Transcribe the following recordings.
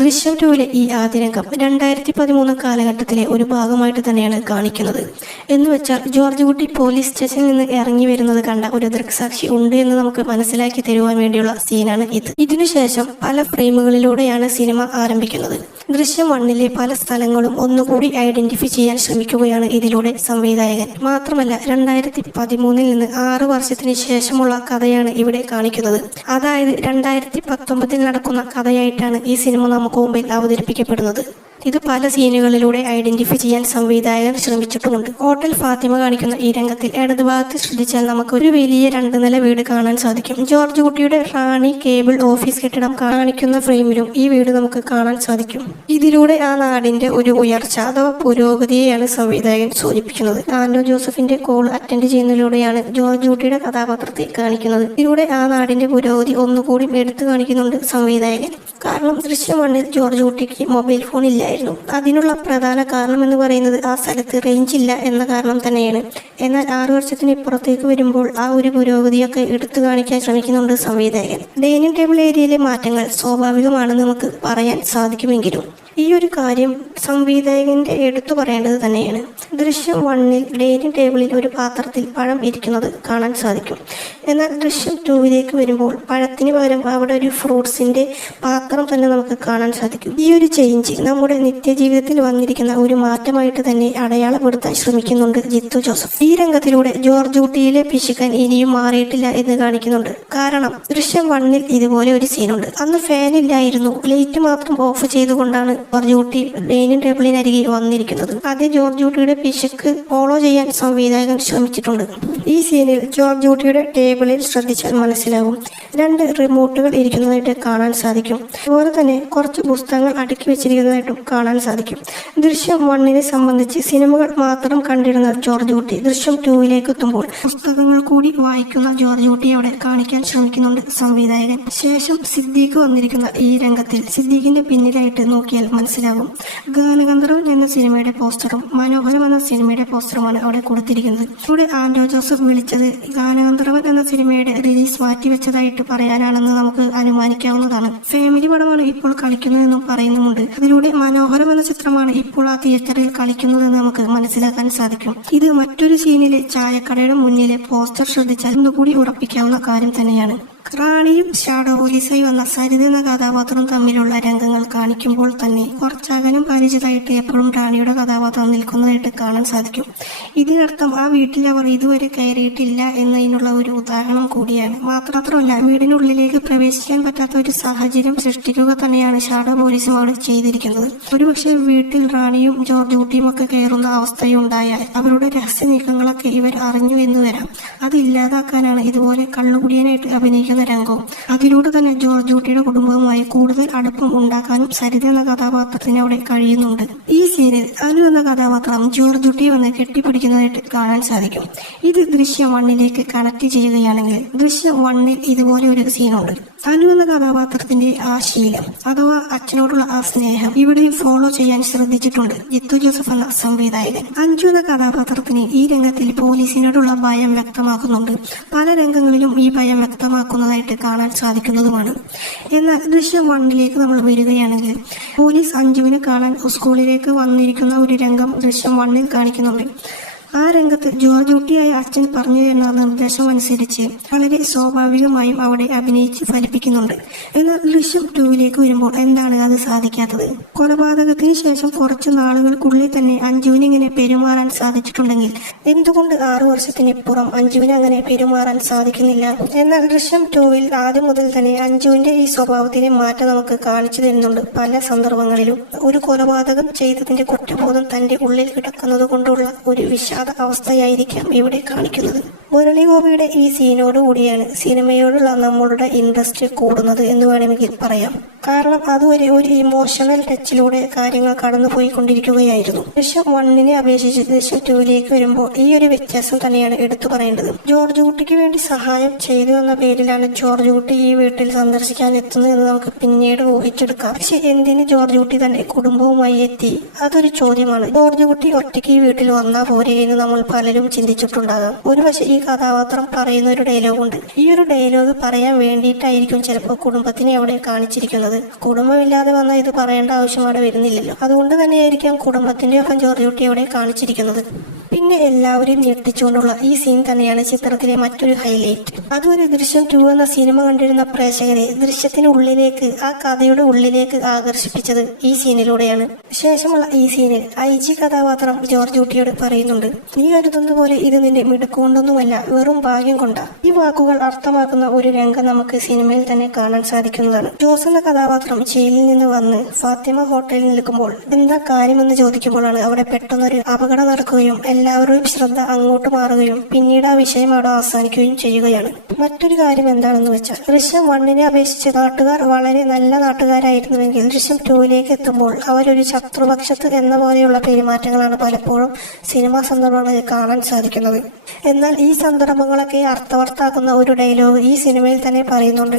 ദൃശ്യം 2-ലെ ഈ ആദ്യ രംഗം 2013 കാലഘട്ടത്തിലെ ഒരു ഭാഗമായിട്ട് തന്നെയാണ് കാണിക്കുന്നത്. എന്നുവെച്ചാൽ ജോർജ് കുട്ടി പോലീസ് സ്റ്റേഷനിൽ നിന്ന് ഇറങ്ങി വരുന്നത് കണ്ട ഒരു ദൃക്സാക്ഷി ഉണ്ട് എന്ന് നമുക്ക് മനസ്സിലാക്കി തരുവാൻ വേണ്ടിയുള്ള സീനാണ് ഇത്. ഇതിനുശേഷം പല ഫ്രെയിമുകളിലൂടെയാണ് സിനിമ ആരംഭിക്കുന്നത്. ദൃശ്യം 1-ലെ പല സ്ഥലങ്ങളും ഒന്നുകൂടി ഐഡന്റിഫൈ ചെയ്യാൻ ശ്രമിക്കുകയാണ് ഇതിലൂടെ സംവിധായകൻ. മാത്രമല്ല 2013 നിന്ന് 6 വർഷത്തിന് ശേഷമുള്ള കഥയാണ് ഇവിടെ കാണിക്കുന്നത്. അതായത് 2019 നടക്കുന്ന കഥയായിട്ടാണ് ഈ സിനിമ നമുക്ക് മുമ്പിൽ അവതരിപ്പിക്കപ്പെടുന്നത്. ഇത് പല സീനുകളിലൂടെ ഐഡന്റിഫൈ ചെയ്യാൻ സംവിധായകൻ ശ്രമിച്ചിട്ടുമുണ്ട്. ഹോട്ടൽ ഫാത്തിമ കാണിക്കുന്ന ഈ രംഗത്തിൽ ഇടതുഭാഗത്ത് ശ്രദ്ധിച്ചാൽ നമുക്ക് ഒരു വലിയ 2 നില വീട് കാണാൻ സാധിക്കും. ജോർജ് കുട്ടിയുടെ റാണി കേബിൾ ഓഫീസ് കെട്ടിടം കാണിക്കുന്ന ഫ്രെയിമിലും ഈ വീട് നമുക്ക് കാണാൻ സാധിക്കും. ഇതിലൂടെ ആ നാടിന്റെ ഒരു ഉയർച്ച അഥവാ പുരോഗതിയെയാണ് സംവിധായകൻ സൂചിപ്പിക്കുന്നത്. ആൻഡോ ജോസഫിന്റെ കോൾ അറ്റൻഡ് ചെയ്യുന്നതിലൂടെയാണ് ജോർജ് കുട്ടിയുടെ കഥാപാത്രത്തെ കാണിക്കുന്നത്. ഇതിലൂടെ ആ നാടിന്റെ പുരോഗതി ഒന്നുകൂടി എടുത്തു കാണിക്കുന്നുണ്ട് സംവിധായകൻ. കാരണം ദൃശ്യം 1-ൽ ജോർജ് കുട്ടിക്ക് മൊബൈൽ ഫോൺ ഇല്ലായിരുന്നു. അതിനുള്ള പ്രധാന കാരണം എന്ന് പറയുന്നത് ആ സ്ഥലത്ത് റേഞ്ച് ഇല്ല എന്ന കാരണം തന്നെയാണ്. എന്നാൽ 6 വർഷത്തിന് ഇപ്പുറത്തേക്ക് വരുമ്പോൾ ആ ഒരു പുരോഗതിയൊക്കെ എടുത്തു കാണിക്കാൻ ശ്രമിക്കുന്നുണ്ട് സംവിധായകൻ. ഡൈനിങ് ടേബിൾ ഏരിയയിലെ മാറ്റങ്ങൾ സ്വാഭാവികമാണെന്ന് നമുക്ക് പറയാൻ സാധിക്കുമെങ്കിലും ഈ ഒരു കാര്യം സംവിധായകന്റെ എടുത്തു പറയേണ്ടത് തന്നെയാണ്. ദൃശ്യം 1-ൽ ഡൈനിങ് ടേബിളിൽ ഒരു പാത്രത്തിൽ പഴം ഇരിക്കുന്നത് കാണാൻ സാധിക്കും. എന്നാൽ ദൃശ്യം 2-ലേക്ക് വരുമ്പോൾ പഴത്തിന് പകരം അവിടെ ഒരു ഫ്രൂട്ട്സിന്റെ പാത്രം തന്നെ നമുക്ക് കാണാൻ സാധിക്കും. ഈ ഒരു ചേഞ്ച് നമ്മുടെ നിത്യജീവിതത്തിൽ വന്നിരിക്കുന്ന ഒരു മാറ്റമായിട്ട് തന്നെ അടയാളപ്പെടുത്താൻ ശ്രമിക്കുന്നുണ്ട് ജിത്തു ജോസഫ്. ഈ രംഗത്തിലൂടെ ജോർജ് കുട്ടിയിലെ പിശുക്കൻ ഇനിയും മാറിയിട്ടില്ല എന്ന് കാണിക്കുന്നുണ്ട്. കാരണം ദൃശ്യം 1-ൽ ഇതുപോലെ ഒരു സീനുണ്ട്. അന്ന് ഫാൻ ഇല്ലായിരുന്നു, ലൈറ്റ് മാത്രം ഓഫ് ചെയ്തുകൊണ്ടാണ് ജോർജ് കുട്ടി ഡൈനിങ് ടേബിളിനരികെ വന്നിരിക്കുന്നത്. അതേ ജോർജ് കുട്ടിയുടെ പിശുക്ക് ഫോളോ ചെയ്യാൻ സംവിധായകൻ ശ്രമിച്ചിട്ടുണ്ട്. ഈ സീനിൽ ജോർജ് കുട്ടിയുടെ ടേബിളിൽ ശ്രദ്ധിച്ചാൽ മനസ്സിലാകും 2 റിമോട്ടുകൾ ഇരിക്കുന്നതായിട്ട് കാണാൻ സാധിക്കും. അതുപോലെ തന്നെ കുറച്ച് പുസ്തകങ്ങൾ അടുക്കി വെച്ചിരിക്കുന്നതായിട്ടും കാണാൻ സാധിക്കും. ദൃശ്യം 1-നെ സംബന്ധിച്ച് സിനിമകൾ മാത്രം കണ്ടിരുന്ന ജോർജ് കുട്ടി ദൃശ്യം 2-ലേക്ക് എത്തുമ്പോൾ പുസ്തകങ്ങൾ കൂടി വായിക്കുന്ന ജോർജ് കുട്ടിയെ അവിടെ കാണിക്കാൻ ശ്രമിക്കുന്നുണ്ട് സംവിധായകൻ. ശേഷം സിദ്ദീഖ് വന്നിരിക്കുന്ന ഈ രംഗത്തിൽ സിദ്ദീഖിന്റെ പിന്നിലായിട്ട് നോക്കിയാൽ മനസ്സിലാകും ഗാനഗന്ധർവൻ എന്ന സിനിമയുടെ പോസ്റ്ററും മനോഹരം എന്ന സിനിമയുടെ പോസ്റ്ററുമാണ് അവിടെ കൊടുത്തിരിക്കുന്നത്. ഇവിടെ ആൻഡോ ജോസഫ് വിളിച്ചത് ഗാനഗന്ധർവൻ എന്ന സിനിമയുടെ റിലീസ് മാറ്റിവെച്ചതായിട്ട് പറയാനാണെന്ന് നമുക്ക് അനുമാനിക്കാവുന്നതാണ്. ഫാമിലി പടമാണ് ഇപ്പോൾ കളിക്കുന്നതെന്നും പറയുന്നുമുണ്ട്. അതിലൂടെ മനോഹരം എന്ന ചിത്രമാണ് ഇപ്പോൾ ആ തിയേറ്ററിൽ കളിക്കുന്നതെന്ന് നമുക്ക് മനസ്സിലാക്കാൻ സാധിക്കും. ഇത് മറ്റൊരു സീനിലെ ചായക്കടയുടെ മുന്നിലെ പോസ്റ്റർ ശ്രദ്ധിച്ചാൽ ഒന്നുകൂടി ഉറപ്പിക്കാവുന്ന കാര്യം തന്നെയാണ്. റാണിയും ഷാഡോ പോലീസായി വന്ന സരിത എന്ന കഥാപാത്രം തമ്മിലുള്ള രംഗങ്ങൾ കാണിക്കുമ്പോൾ തന്നെ കുറച്ചകലം പാലിച്ചതായിട്ട് എപ്പോഴും റാണിയുടെ കഥാപാത്രം നിൽക്കുന്നതായിട്ട് കാണാൻ സാധിക്കും. ഇതിനർത്ഥം ആ വീട്ടിൽ അവർ ഇതുവരെ കയറിയിട്ടില്ല എന്നതിനുള്ള ഒരു ഉദാഹരണം കൂടിയാണ്. മാത്രമല്ല വീടിനുള്ളിലേക്ക് പ്രവേശിക്കാൻ പറ്റാത്ത ഒരു സാഹചര്യം സൃഷ്ടിക്കുക തന്നെയാണ് ഷാഡോ പോലീസും അവിടെ ചെയ്തിരിക്കുന്നത്. ഒരുപക്ഷെ വീട്ടിൽ റാണിയും ജോർജ് കുട്ടിയും ഒക്കെ കയറുന്ന അവസ്ഥയുണ്ടായാൽ അവരുടെ രഹസ്യ നീക്കങ്ങളൊക്കെ ഇവർ അറിഞ്ഞു എന്ന് വരാം. അത് ഇല്ലാതാക്കാനാണ് ഇതുപോലെ കള്ളുകുടിയനായിട്ട് അഭിനയിക്കുന്ന രംഗവും. അതിലൂടെ തന്നെ ജോർജ് കുട്ടിയുടെ കുടുംബവുമായി കൂടുതൽ അടുപ്പം ഉണ്ടാക്കാനും സരിത എന്ന കഥാപാത്രത്തിന് അവിടെ കഴിയുന്നുണ്ട്. ഈ സീനിൽ അനു എന്ന കഥാപാത്രം ജോർജ് കുട്ടിയെ വന്ന് കെട്ടിപ്പിടിക്കുന്നതായിട്ട് കാണാൻ സാധിക്കും. ഇത് ദൃശ്യം 1-ലേക്ക് കണക്ട് ചെയ്യുകയാണെങ്കിൽ ദൃശ്യം 1-ൽ ഇതുപോലെ ഒരു സീനുണ്ട്. അനു എന്ന കഥാപാത്രത്തിന്റെ ആ ശീലം അഥവാ അച്ഛനോടുള്ള ആ സ്നേഹം ഇവിടെയും ഫോളോ ചെയ്യാൻ ശ്രദ്ധിച്ചിട്ടുണ്ട് ജിത്തു ജോസഫ് എന്ന സംവിധായകൻ. അഞ്ജു എന്ന കഥാപാത്രത്തിന് ഈ രംഗത്തിൽ പോലീസിനോടുള്ള ഭയം വ്യക്തമാക്കുന്നുണ്ട്. പല രംഗങ്ങളിലും ഈ ഭയം വ്യക്തമാക്കുന്നതായിട്ട് കാണാൻ സാധിക്കുന്നതുമാണ്. എന്നാൽ ദൃശ്യം 1-ലേക്ക് നമ്മൾ വരികയാണെങ്കിൽ പോലീസ് അഞ്ജുവിനെ കാണാൻ സ്കൂളിലേക്ക് വന്നിരിക്കുന്ന ഒരു രംഗം ദൃശ്യം 1-ൽ കാണിക്കുന്നുണ്ട്. ആ രംഗത്ത് ജോർജ് കുട്ടിയായ അച്ഛൻ പറഞ്ഞു തരുന്ന നിർദ്ദേശം അനുസരിച്ച് വളരെ സ്വാഭാവികമായും അവിടെ അഭിനയിച്ച് ഫലിപ്പിക്കുന്നുണ്ട്. എന്നാൽ ദൃശ്യം 2-ലേക്ക് വരുമ്പോൾ എന്താണ് അത് സാധിക്കാത്തത്? കൊലപാതകത്തിന് ശേഷം കുറച്ചു നാളുകൾക്കുള്ളിൽ തന്നെ അഞ്ജുവിന് ഇങ്ങനെ പെരുമാറാൻ സാധിച്ചിട്ടുണ്ടെങ്കിൽ എന്തുകൊണ്ട് 6 വർഷത്തിനിപ്പുറം അഞ്ജുവിന് അങ്ങനെ പെരുമാറാൻ സാധിക്കുന്നില്ല? എന്നാൽ ദൃശ്യം 2-ൽ ആദ്യം മുതൽ തന്നെ അഞ്ജുവിന്റെ ഈ സ്വഭാവത്തിലെ മാറ്റം നമുക്ക് കാണിച്ചു തരുന്നുണ്ട്. പല സന്ദർഭങ്ങളിലും ഒരു കൊലപാതകം ചെയ്തതിന്റെ കുറ്റബോധം തന്റെ ഉള്ളിൽ കിടക്കുന്നത് കൊണ്ടുള്ള ഒരു അവസ്ഥയായിരിക്കാം ഇവിടെ കാണിക്കുന്നത്. മുരളി ഗോപിയുടെ ഈ സീനോടുകൂടിയാണ് സിനിമയോടുള്ള നമ്മളുടെ ഇൻട്രസ്റ്റ് കൂടുന്നത് എന്ന് വേണമെങ്കിൽ പറയാം. കാരണം അതുവരെ ഒരു ഇമോഷണൽ ടച്ചിലൂടെ കാര്യങ്ങൾ കടന്നുപോയിക്കൊണ്ടിരിക്കുകയായിരുന്നു. ദൃശ്യം 1-നെ അപേക്ഷിച്ച് ദൃശ്യം 2-ലേക്ക് വരുമ്പോൾ ഈ ഒരു വ്യത്യാസം തന്നെയാണ് എടുത്തു പറയേണ്ടത്. ജോർജ് കുട്ടിക്ക് വേണ്ടി സഹായം ചെയ്തു എന്ന പേരിലാണ് ജോർജ് കുട്ടി ഈ വീട്ടിൽ സന്ദർശിക്കാൻ എത്തുന്നത് എന്ന് നമുക്ക് പിന്നീട് ഊഹിച്ചെടുക്കാം. പക്ഷെ എന്തിന് ജോർജ് കുട്ടി തന്റെ കുടുംബവുമായി എത്തി? അതൊരു ചോദ്യമാണ്. ജോർജ് കുട്ടി ഒറ്റയ്ക്ക് ഈ വീട്ടിൽ വന്നാൽ പോരെ എന്ന് എന്ന് നമ്മൾ പലരും ചിന്തിച്ചിട്ടുണ്ടാകാം. ഒരുപക്ഷെ ഈ കഥാപാത്രം പറയുന്ന ഒരു ഡയലോഗുണ്ട്. ഈ ഒരു ഡയലോഗ് പറയാൻ വേണ്ടിയിട്ടായിരിക്കും ചിലപ്പോൾ കുടുംബത്തിനെ അവിടെ കാണിച്ചിരിക്കുന്നത്. കുടുംബമില്ലാതെ വന്നാൽ ഇത് പറയേണ്ട ആവശ്യം അവിടെ വരുന്നില്ലല്ലോ. അതുകൊണ്ട് തന്നെയായിരിക്കാം കുടുംബത്തിന്റെ ഒപ്പം ജോർജ് കുട്ടി അവിടെ കാണിച്ചിരിക്കുന്നത്. പിന്നെ എല്ലാവരെയും ഞെട്ടിച്ചുകൊണ്ടുള്ള ഈ സീൻ തന്നെയാണ് ചിത്രത്തിലെ മറ്റൊരു ഹൈലൈറ്റ്. അതുവരെ ദൃശ്യം 2 എന്ന സിനിമ കണ്ടിരുന്ന പ്രേക്ഷകരെ ദൃശ്യത്തിന് ഉള്ളിലേക്ക്, ആ കഥയുടെ ഉള്ളിലേക്ക് ആകർഷിപ്പിച്ചത് ഈ സീനിലൂടെയാണ്. ശേഷമുള്ള ഈ സീനിൽ IG കഥാപാത്രം ജോർജ് കുട്ടിയോട് പറയുന്നുണ്ട്, നീ കരുതുന്ന പോലെ ഇത് നിന്റെ മിടുക്കൊണ്ടൊന്നുമല്ല, വെറും ഭാഗ്യം കൊണ്ടാ. ഈ വാക്കുകൾ അർത്ഥമാക്കുന്ന ഒരു രംഗം നമുക്ക് സിനിമയിൽ തന്നെ കാണാൻ സാധിക്കുന്നതാണ്. ജോസ് എന്ന കഥാപാത്രം ജയിലിൽ നിന്ന് വന്ന് ഫാത്തിമ ഹോട്ടലിൽ നിൽക്കുമ്പോൾ എന്താ കാര്യമെന്ന് ചോദിക്കുമ്പോഴാണ് അവിടെ പെട്ടെന്നൊരു അപകടം നടക്കുകയും എല്ലാവരുടെയും ശ്രദ്ധ അങ്ങോട്ട് മാറുകയും പിന്നീട് ആ വിഷയം അവിടെ അവസാനിക്കുകയും ചെയ്യുകയാണ്. മറ്റൊരു കാര്യം എന്താണെന്ന് വെച്ചാൽ ദൃശ്യം 1നെ അപേക്ഷിച്ച് നാട്ടുകാർ വളരെ നല്ല നാട്ടുകാരായിരുന്നുവെങ്കിൽ ദൃശ്യം 2ലേക്ക് എത്തുമ്പോൾ അവരൊരു ശത്രുപക്ഷത്ത് എന്ന പോലെയുള്ള പെരുമാറ്റങ്ങളാണ് പലപ്പോഴും സിനിമാ സന്ദർഭങ്ങളിൽ കാണാൻ സാധിക്കുന്നത്. എന്നാൽ ഈ സന്ദർഭങ്ങളൊക്കെ അർത്ഥവത്താക്കുന്ന ഒരു ഡയലോഗ് ഈ സിനിമയിൽ തന്നെ പറയുന്നുണ്ട്.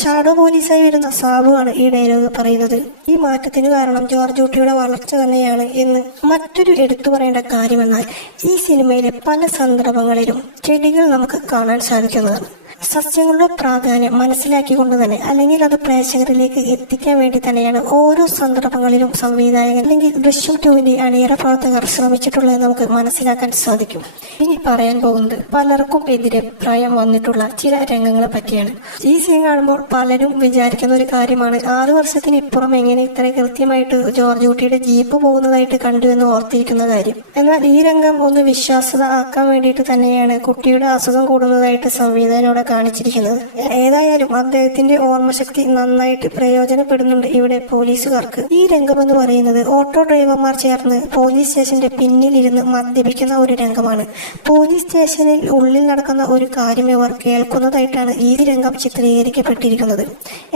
ഷാഡോ പോലീസായി വരുന്ന സാബു ആണ് ഈ ഡയലോഗ് പറയുന്നത്. ഈ മാറ്റത്തിന് കാരണം ജോർജ് കുട്ടിയുടെ വളർച്ച തന്നെയാണ് എന്ന് മറ്റൊരു എടുത്തു പറയേണ്ട കാര്യമെന്നാൽ ഈ സിനിമയിലെ പല സന്ദർഭങ്ങളിലും ചെടികൾ നമുക്ക് കാണാൻ സാധിക്കുന്നതാണ്. സസ്യങ്ങളുടെ പ്രാധാന്യം മനസ്സിലാക്കിക്കൊണ്ട് തന്നെ, അല്ലെങ്കിൽ അത് പ്രേക്ഷകരിലേക്ക് എത്തിക്കാൻ വേണ്ടി തന്നെയാണ് ഓരോ സന്ദർഭങ്ങളിലും സംവിധായകൻ അല്ലെങ്കിൽ ദൃശ്യം 2ന്റെ അണിയറ പ്രവർത്തകർ ശ്രമിച്ചിട്ടുള്ളത് നമുക്ക് മനസ്സിലാക്കാൻ സാധിക്കും. ഇനി പറയാൻ പോകുന്നത് പലർക്കും എതിരഭിപ്രായം വന്നിട്ടുള്ള ചില രംഗങ്ങളെ പറ്റിയാണ്. ഈ സീൻ കാണുമ്പോൾ പലരും വിചാരിക്കുന്ന ഒരു കാര്യമാണ്, 6 വർഷത്തിന് ഇപ്പുറം എങ്ങനെ ഇത്ര കൃത്യമായിട്ട് ജോർജ് കുട്ടിയുടെ ജീപ്പ് പോകുന്നതായിട്ട് കണ്ടു എന്ന് ഓർത്തിരിക്കുന്ന കാര്യം. എന്നാൽ ഈ രംഗം ഒന്ന് വിശ്വാസ്യത ആക്കാൻ വേണ്ടിയിട്ട് തന്നെയാണ് കുട്ടിയുടെ അസുഖം കൂടുന്നതായിട്ട് സംവിധായകനോട് കാണിച്ചിരിക്കുന്നത്. ഏതായാലും അദ്ദേഹത്തിന്റെ ഓർമ്മശക്തി നന്നായിട്ട് പ്രയോജനപ്പെടുന്നുണ്ട് ഇവിടെ പോലീസുകാർക്ക്. ഈ രംഗം എന്ന് പറയുന്നത് ഓട്ടോ ഡ്രൈവർമാർ ചേർന്ന് പോലീസ് സ്റ്റേഷന്റെ പിന്നിലിരുന്ന് മദ്യപിക്കുന്ന ഒരു രംഗമാണ്. പോലീസ് സ്റ്റേഷനിൽ ഉള്ളിൽ നടക്കുന്ന ഒരു കാര്യം ഇവർ കേൾക്കുന്നതായിട്ടാണ് ഈ രംഗം ചിത്രീകരിക്കപ്പെട്ടിരിക്കുന്നത്.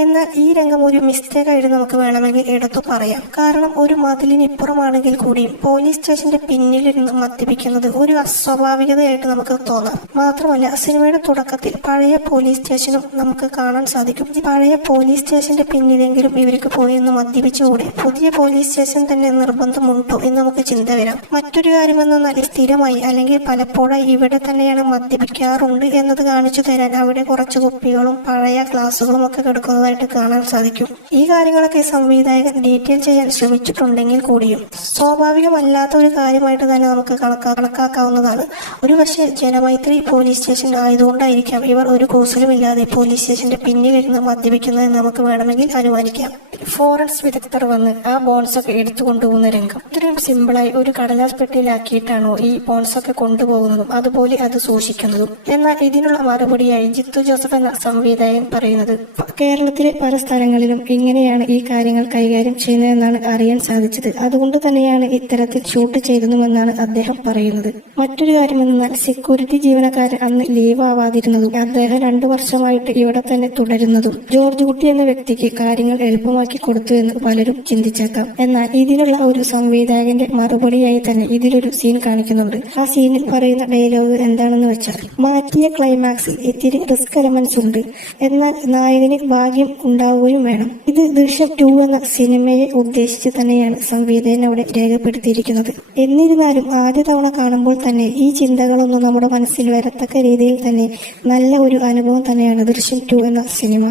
എന്നാൽ ഈ രംഗം ഒരു മിസ്റ്റേക്കായിട്ട് നമുക്ക് വേണമെങ്കിൽ എടുത്തു പറയാം. കാരണം ഒരു മതിലിനിപ്പുറമാണെങ്കിൽ കൂടിയും പോലീസ് സ്റ്റേഷന്റെ പിന്നിലിരുന്ന് മദ്യപിക്കുന്നത് ഒരു അസ്വാഭാവികതയായിട്ട് നമുക്ക് തോന്നാം. മാത്രമല്ല സിനിമയുടെ തുടക്കത്തിൽ പഴയ പോലീസ് സ്റ്റേഷനും നമുക്ക് കാണാൻ സാധിക്കും. പഴയ പോലീസ് സ്റ്റേഷന്റെ പിന്നിലെങ്കിലും ഇവർക്ക് പോയി ഒന്ന് മദ്യപിച്ചുകൂടെ? പുതിയ പോലീസ് സ്റ്റേഷൻ തന്നെ നിർബന്ധമുണ്ടോ എന്ന് നമുക്ക് ചിന്ത വരാം. മറ്റൊരു കാര്യമെന്നാൽ സ്ഥിരമായി അല്ലെങ്കിൽ പലപ്പോഴായി ഇവിടെ തന്നെയാണ് മദ്യപിക്കാറുണ്ട് എന്നത് കാണിച്ചു തരാൻ അവിടെ കുറച്ച് കുപ്പികളും പഴയ ഗ്ലാസുകളും ഒക്കെ കിടക്കുന്നതായിട്ട് കാണാൻ സാധിക്കും. ഈ കാര്യങ്ങളൊക്കെ സംവിധായകൻ ഡീറ്റെയിൽ ചെയ്യാൻ ശ്രമിച്ചിട്ടുണ്ടെങ്കിൽ കൂടിയും സ്വാഭാവികമല്ലാത്ത ഒരു കാര്യമായിട്ട് തന്നെ നമുക്ക് കണക്കാക്കാവുന്നതാണ്. ഒരുപക്ഷെ ജനമൈത്രി പോലീസ് സ്റ്റേഷൻ ആയതുകൊണ്ടായിരിക്കാം ഇവർ ഒരു കൂസലുമില്ലാതെ പോലീസ് സ്റ്റേഷന്റെ പിന്നിലിരുന്ന് മദ്യപിക്കുന്നത് നമുക്ക് വേണമെങ്കിൽ അനുമാനിക്കാം. ഫോറൻസ് വിദഗ്ധർ വന്ന് ആ ബോൺസൊക്കെ എടുത്തു കൊണ്ടുപോകുന്ന രംഗം ഇത്രയും സിമ്പിളായി ഒരു കടലാസ് പെട്ടിയിലാക്കിയിട്ടാണോ ഈ ബോൺസൊക്കെ കൊണ്ടുപോകുന്നതും അതുപോലെ അത് സൂക്ഷിക്കുന്നതും? എന്നാൽ ഇതിനുള്ള മറുപടിയായി ജിത്തു ജോസഫ് എന്ന സംവിധായകൻ പറയുന്നത്, കേരളത്തിലെ പല സ്ഥലങ്ങളിലും ഇങ്ങനെയാണ് ഈ കാര്യങ്ങൾ കൈകാര്യം ചെയ്യുന്നതെന്നാണ് അറിയാൻ സാധിച്ചത്. അതുകൊണ്ട് തന്നെയാണ് ഇത്തരത്തിൽ ഷൂട്ട് ചെയ്തതുമെന്നാണ് അദ്ദേഹം പറയുന്നത്. മറ്റൊരു കാര്യമെന്നാൽ സെക്യൂരിറ്റി ജീവനക്കാരൻ അന്ന് ലീവ് ആവാതിരുന്നതും അദ്ദേഹം 2 വർഷമായിട്ട് ഇവിടെ തന്നെ തുടരുന്നതും ജോർജ് കുട്ടി എന്ന വ്യക്തിക്ക് കാര്യങ്ങൾ എളുപ്പമാക്കി കൊടുത്തു എന്ന് പലരും ചിന്തിച്ചേക്കാം. എന്നാൽ ഇതിനുള്ള ഒരു സംവിധായകന്റെ മറുപടിയായി തന്നെ ഇതിലൊരു സീൻ കാണിക്കുന്നുണ്ട്. ആ സീനിൽ പറയുന്ന ഡയലോഗ് എന്താണെന്ന് വെച്ചാൽ, മാറ്റിയ ക്ലൈമാക്സിൽ ഇത്തിരി റിസ്ക് എലമെന്റ്സ് ഉണ്ട്, എന്നാൽ നായകന് ഭാഗ്യം ഉണ്ടാവുകയും വേണം. ഇത് ദൃശ്യം 2 എന്ന സിനിമയെ ഉദ്ദേശിച്ച് തന്നെയാണ് സംവിധായകൻ അവിടെ രേഖപ്പെടുത്തിയിരിക്കുന്നത്. എന്നിരുന്നാലും ആദ്യ തവണ കാണുമ്പോൾ തന്നെ ഈ ചിന്തകളൊന്നും നമ്മുടെ മനസ്സിൽ വരത്തക്ക രീതിയിൽ തന്നെ നല്ല ഒരു അനുഭവം തന്നെയാണ് ദൃശ്യം 2 എന്ന സിനിമ.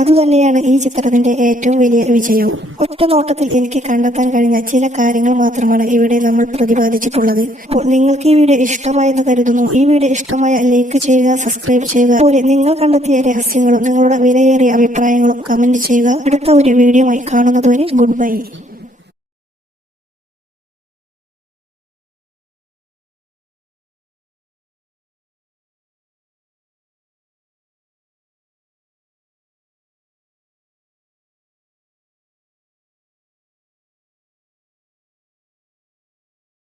അതുതന്നെയാണ് ഈ ചിത്രത്തിന്റെ ഏറ്റവും വലിയ വിജയവും. ഒറ്റ നോട്ടത്തിൽ എനിക്ക് കണ്ടെത്താൻ കഴിഞ്ഞ ചില കാര്യങ്ങൾ മാത്രമാണ് ഇവിടെ നമ്മൾ പ്രതിപാദിച്ചിട്ടുള്ളത്. അപ്പോൾ നിങ്ങൾക്ക് ഈ വീഡിയോ ഇഷ്ടമായെന്ന് കരുതുന്നു. ഈ വീഡിയോ ഇഷ്ടമായ ലൈക്ക് ചെയ്യുക, സബ്സ്ക്രൈബ് ചെയ്യുക. അതുപോലെ നിങ്ങൾ കണ്ടെത്തിയ രഹസ്യങ്ങളും നിങ്ങളുടെ വിലയേറിയ അഭിപ്രായങ്ങളും കമന്റ് ചെയ്യുക. അടുത്ത ഒരു വീഡിയോയുമായി കാണുന്നതുവരെ ഗുഡ് ബൈ.